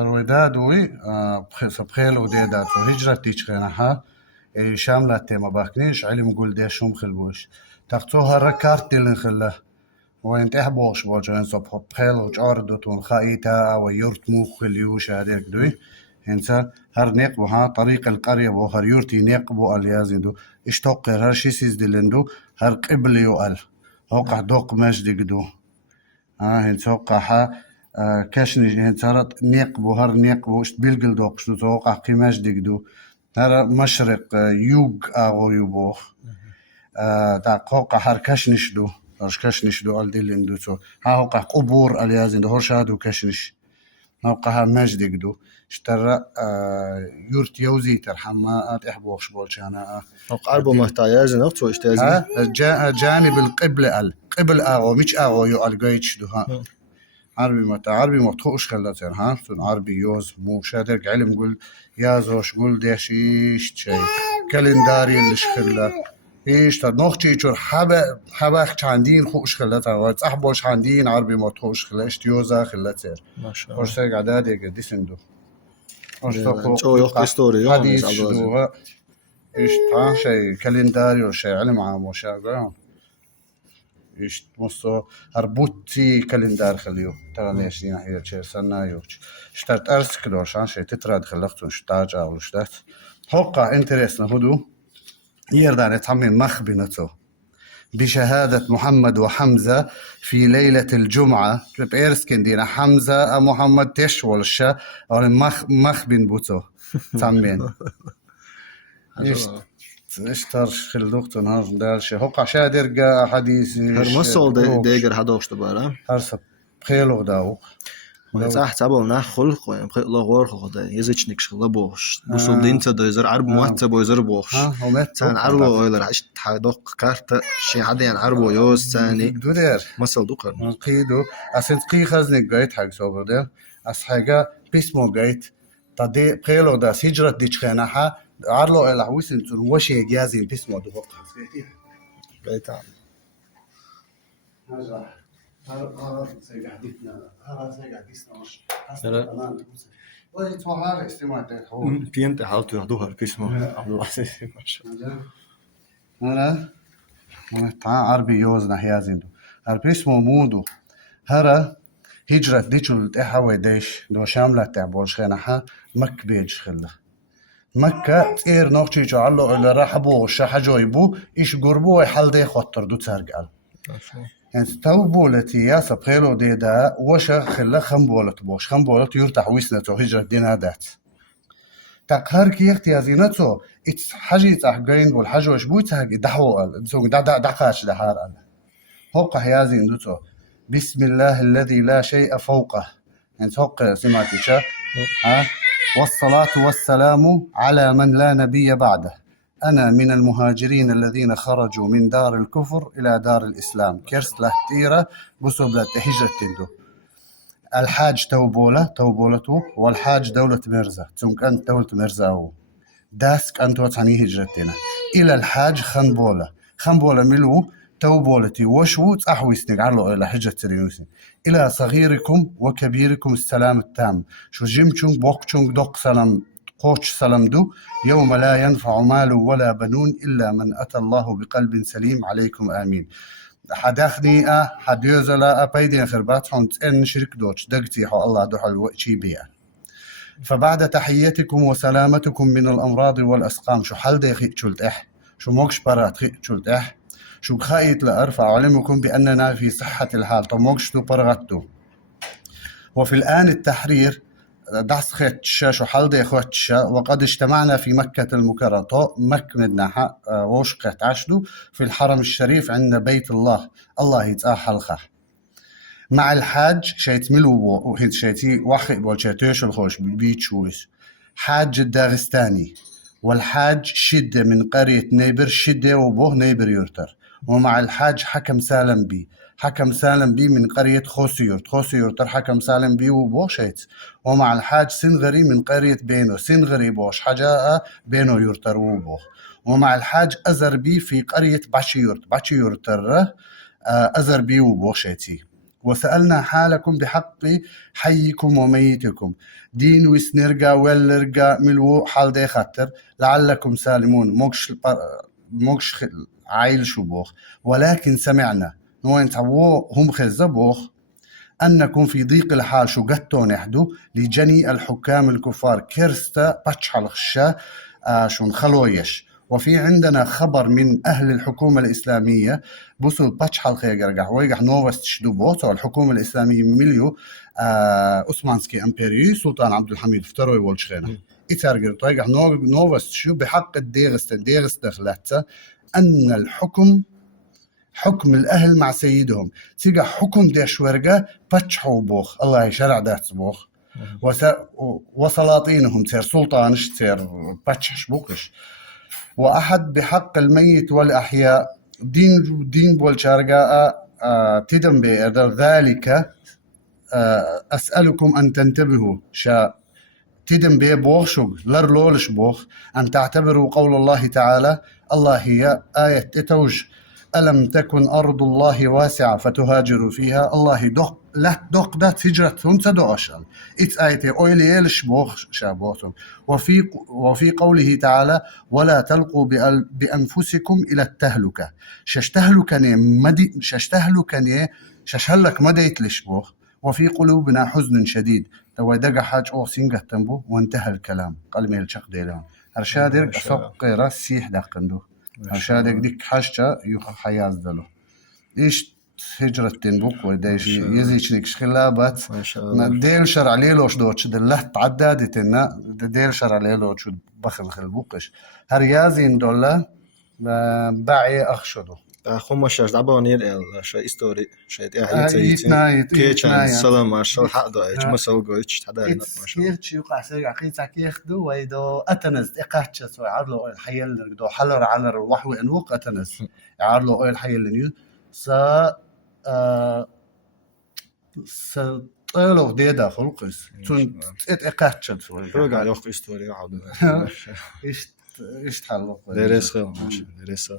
الوداد وي بخيل وديدات هجرة تيجخنا شاملة ما باكنيش علم قول ديشوم خلوش تختوها ركارت دلن خله وين تحبوش بوجين صبح بخيل وجاردتون خايتا ويورت موخ اليوش هذيك دوي هنسا هر نقبها طريق القرية بو هر يورتي نقبو اليازندو اشتوقر هر شيسيز دلندو هر قبل يوال هوقع دوق مجد قدو هنسا وقعها كشني هنسارت نقبو هر نقبو اشت بيلقل دوق شتو توقع قيماش دقدو هر مشرق يوغ اغو يبوخ تا قوقع هر كشنش دو هرش كشنش دو الدلين دو تو ها هوقع قبور اليازن دو هرشادو كشنش هوقع ها مجد دو اشترى يورت يوزي ترحمات احبوخش بولشانا هوقع اربو محتاجازن اختو اشتازن جانب القبل قبل اغو مش اغو يو القايتش دو ها عربي ما تخوش خلاتين ها تون عربي يوز مو شادر علم قول يازوش قول ديشيش شيء كالنداري اللي شخلا ايش تنوختي تشور حبا عندين خوش خلاتها وتصحبوش عندين عربي ما تخوش خلاش يوزا خلاتين ما شاء الله وش عدادي قديسندو وش شو يخ ستوري حديث شدو ايش تا شيء كالنداري وشيء علم عام وشاغا ايش مصو هربوتي كالندار خليو ترى ليش ناحية شيء سنة يوش اشترت ارسك دوش عن شيء تتراد خلقتون شتاجا او اشتات حقا انتريسنا هدو يردان يتعمل مخبنته بشهادة محمد وحمزة في ليلة الجمعة بإيرسكن دينا حمزة محمد تشول الشا أو مخبن بوتو تعمين اشتر خلدوقتو نهار دارشي هوقع شادر حديث هرمسول ديجر هدوش تبارا هرسب خيلو داو صح تابل نح خلق وين بخيل الله غور خلق ده يزيد نكش خلا بوش بوصل دين تدويزر عرب موتب ويزر بوش تان عربو ويلر عشت حدوق كارت شي عادي يعني عربو يوز ثاني دودير مسل دوقر قيدو أسنت قي خزنك جايت حق صوبر ده أس حاجة بيسمو جايت تدي بخيلو ده سجرة ديش خناحة عرلو إلى ويسن تروشي جازين بيسمو ده وقت جايت هذا في انت حالته يهدوها البيسمو عبد العزيز ما شاء الله أنا عربي يوزنا هيازين البيسمو مودو هرا هجرة ديشل تحوي ديش دو شاملة تعبول شخينها مك بيج خله مكة تير نوختي جعلو إلى رحبو وشحجو يبو إيش قربو يحل دي خطر دو تسرقال يعني توبولتي يا سبخيلو دي دا وشا خلا خمبولت بوش خمبولت يرتح ويسنتو هجرة دينا دات تقهر كي اختيازينتو اتس حاجي تحقين والحاجة وشبوي تحقي دحو دحقاش دحار هوقع هيازين دوتو بسم الله الذي لا شيء فوقه يعني هوقع سمعتي شا والصلاة والسلام على من لا نبي بعده أنا من المهاجرين الذين خرجوا من دار الكفر إلى دار الإسلام كرس له تيرة بسبلة هجرة تندو الحاج توبولته والحاج دولة مرزا تنك أنت دولة مرزا أو داسك أنت وتعني هجرتنا إلى الحاج خنبولة ملو توبولتي وشو تأحويسنك على إلى هجرة تريوسي إلى صغيركم وكبيركم السلام التام شو جمشون بوقشون دوق سلام قوش سلام دو يوم لا ينفع مال ولا بنون إلا من أتى الله بقلب سليم عليكم آمين حداخني حديوزلا أبايدين خربات حونت إن شرك دوش دقتي حو الله دوحل وشي بيا فبعد تحياتكم وسلامتكم من الأمراض والأسقام شو حل دي خيء شلت شو موكش برات خيء شلت شو خايت لأرفع علمكم بأننا في صحة الحال طموكش تو برغتو وفي الآن التحرير دحس خيتشا شو حلدي خوتشا وقد اجتمعنا في مكة المكرمة مكة مدنا وشقت عشدو في الحرم الشريف عند بيت الله يتآحل خح مع الحاج شيت ملو وهيد شيتي واخي بولشيتوش الخوش بيتشويس حاج الداغستاني والحاج شدة من قرية نيبر شدة وبوه نيبر يورتر ومع الحاج حكم سالم بي من قرية خوسيورت حكم سالم بي وبوه شيت ومع الحاج سنغري من قرية بينو سنغري بوش حجاء بينو يورتر وبوه ومع الحاج أزربي في قرية باشيورتر أزربي وبوه شيتي وسألنا حالكم بحق حيكم وميتكم دين ويسنرجا والرجا ملو حال دي خطر لعلكم سالمون موكش عايل شبوخ ولكن سمعنا نوين تعبو هم خزبوخ أنكم في ضيق الحال شو قتو نحدو لجني الحكام الكفار كرستا باتشحل خشا شون خلويش. وفي عندنا خبر من أهل الحكومة الإسلامية بوصل باتشحل خيقرقح ويقح نوفست شدو بوتو الحكومة الإسلامية مليو أسمانسكي أمبيري سلطان عبد الحميد فتروي والشخينة إتارقر طيقح نوفست شو بحق الديغست دخلتها أن الحكم حكم الأهل مع سيدهم تيجا حكم ديش ورقة باتشحو بوخ الله يشرع دات بوخ وسلاطينهم تير سلطانش تير باتشحش بوكش وأحد بحق الميت والأحياء دين بولشارقاء تدم ذلك أسألكم أن تنتبهوا شا تدم بي بوخشوق لرلولش بوخ أن تعتبروا قول الله تعالى الله هي آية تتوج ألم تكن أرض الله واسعة فتهاجروا فيها الله دق لا دق دات هجرة ثنت دوشل إت آية أويلي إلش بوخ شابوتهم وفي قوله تعالى ولا تلقوا بأنفسكم إلى التهلكة ششهلك مديت لش بوخ وفي قلوبنا حزن شديد تو دقا حاج أو سينقه تنبو وانتهى الكلام قال ميل شق ديلان هرشادر أسق راس سيح دقندو هرشادك ديك حاجة يخ حياز دلو إيش هجرة تنبوك ودايش يزيش ليك شخلابات ما ديل شرع ليلوش دوتش دله تعدادتنا ديل شرع ليلوش بخل خلبوكش هريازين دولا باعي أخشدو خم شاش دعبا نير شا إستوري شا إحيي كيشان سلام مارشال حق دايش مسال قويتش تحدارنا كيرتش يقع سيقع قيتا كيخدو ويدو أتنز إقاتش سوى عارلو الحيال نرقدو حلر على الوحوي أنوق أتنز عارلو الحيال نيو سا طيلو ديدا خلقس تون إقاتش سوى رجع يوخ إستوري عودة إيش تحلق درس خير ماشي درس